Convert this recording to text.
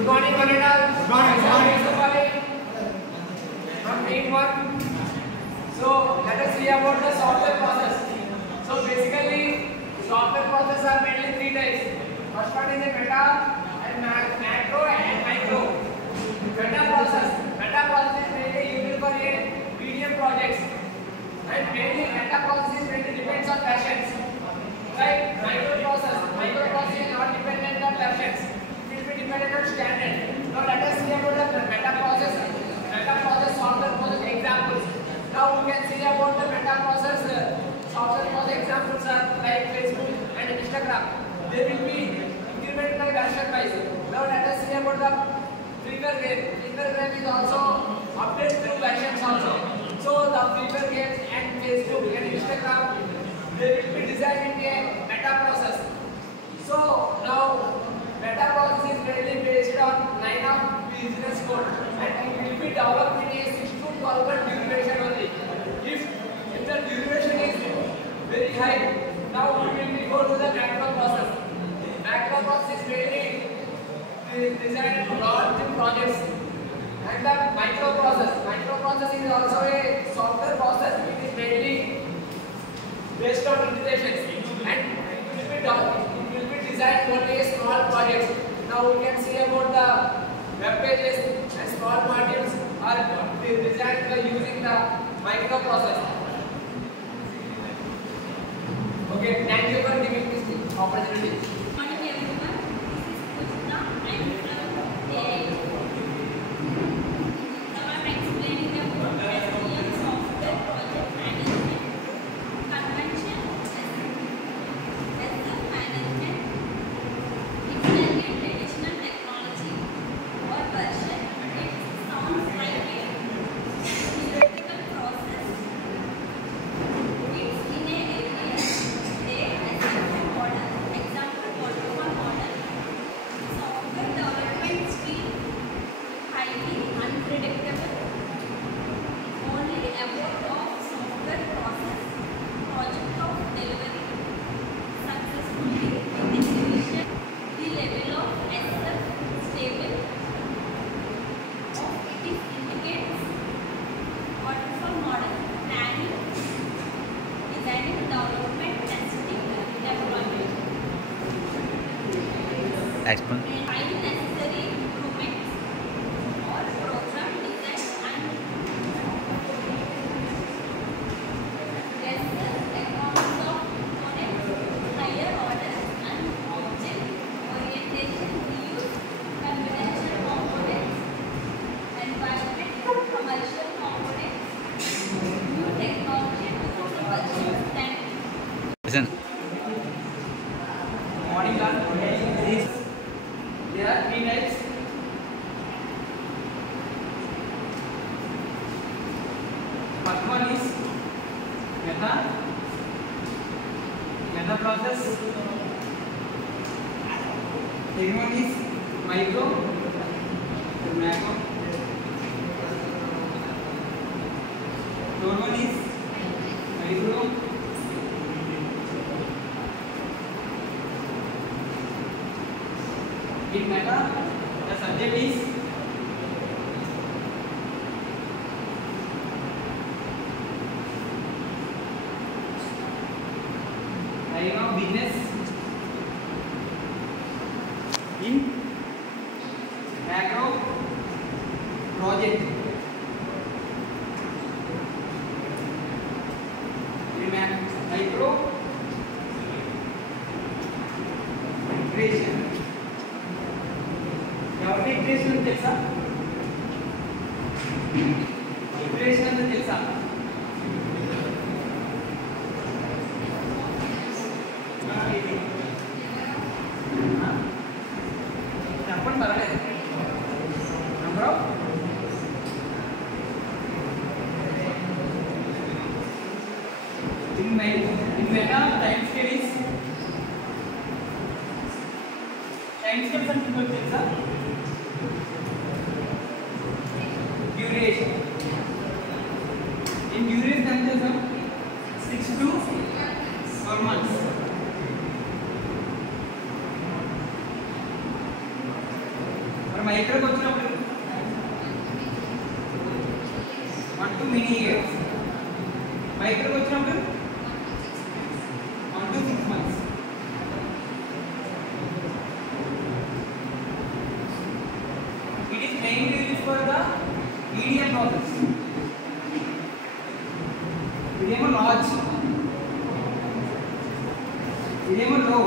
Good morning, Vanita. Good morning. Good morning. From team 1. So let us see about the software process. So basically, software processes are mainly 3 types. First one is a meta and macro and micro. Meta process is mainly used for a medium projects. And mainly meta process mainly depends on versions. Right? Micro process is not dependent on versions. It will be dependent on standard. Now let us see about the meta process software process examples. Now we can see about the meta process software process examples are like Facebook and Instagram. They will be incremental version wise. Now let us see about the Flickr game. Flickr game is also updated through versions also. So the Flickr games and Facebook and Instagram, they will be designed in a meta process. So now meta process is mainly based on line of business code and it will be developed in a 6 to 12 month duration only. If the duration is very high, now we will go to the macro process. Macro process is mainly designed for large projects. And the micro process is also a software process. It is mainly based on integrations and it will be designed for a small projects. Now we can see about the web pages and small modules are designed by using the micro process. Okay, thank you for giving this opportunity. Explain. Listen. Morning class. There are 3 types. First one is meta process. Second one is micro, macro. Third one is micro. In meta, the subject is line of business. In macro, project. In micro, integration. Integration తెలుసా? Integration అంటే తెలుసా? చెప్పండి పర్వాలేదు. Number in meta time scale is అంటే తెలుసా? duration. In duration అంటే 6 to 4 months. మరి మైక్రోకి వచ్చినప్పుడు 1 to many years. మైక్రోకి వచ్చినప్పుడు 1 to 6 months. It is mainly used for the medium process. ఇదేమో లార్జ్, ఇదేమో లో.